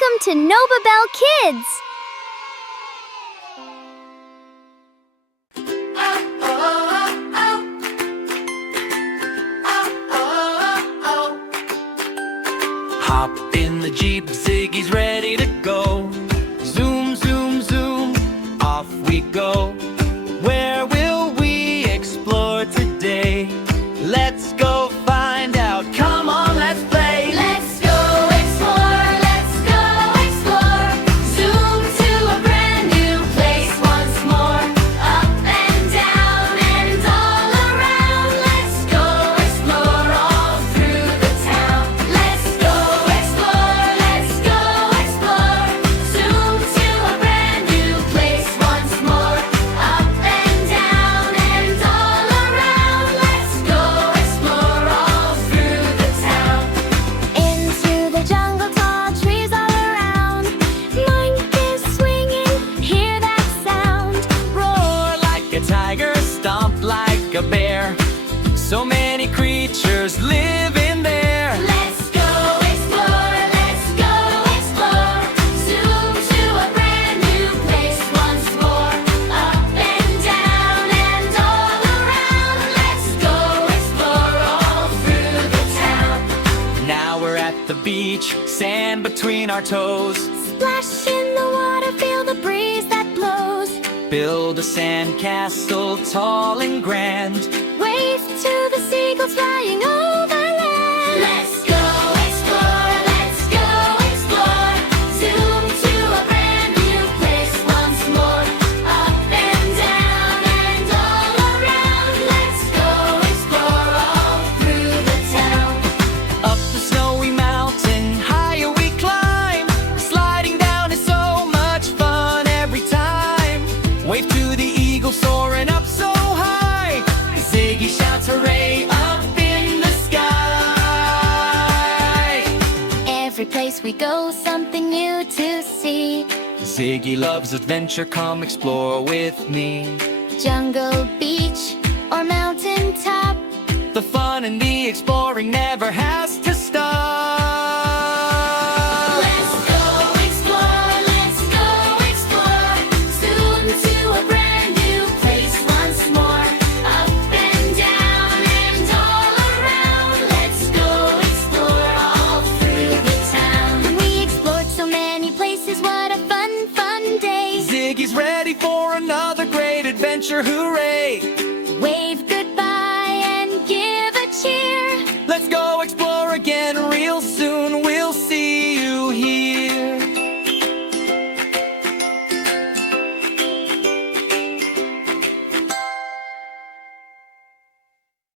Welcome to Nova Bell Kids! Hop in the Jeep, Ziggy's ready to go. Zoom, zoom, zoom, off we go. Where will we explore today? Let's go find out, come on, let's play. Let's go explore, let's go explore. Zoom to a brand new place once more. Up and down and all around. Let's go explore all through the town. Let's go explore, let's go explore. Zoom to a brand new place once more. Up and down and all around. Let's go explore all through the town. Into the jungle, tall trees all around. Monkeys swinging, hear that sound. Roar like a tiger, stomp like a bear. So many creatures live in there. Let's go explore, let's go explore. Zoom to a brand new place once more. Up and down and all around. Let's go explore all through the town. Now we're at the beach, sand between our toes. Splash in the water, feel the breeze that blows. Build a sandcastle tall and grand. Wave to the seagulls flying over land. Let's go explore, let's go explore. Zoom to a brand new place once more. Up and down and all around. Let's go explore all through the town. Up the snowy mountain, higher we climb. Sliding down is so much fun every time. Wave to the eagle soaring up so high. Ziggy shouts hooray up in the sky. Every place we go, something new to see. Ziggy loves adventure, come explore with me. Jungle, beach, or mountain top. The fun and the exploring never has to stop. Let's go explore, let's go explore. Zoom to a brand new place once more. Up and down and all around. Let's go explore all through the town. We explored so many places, what a fun, fun day. Ziggy's ready for another great adventure, hooray! Wave goodbye and give a cheer. Let's go explore again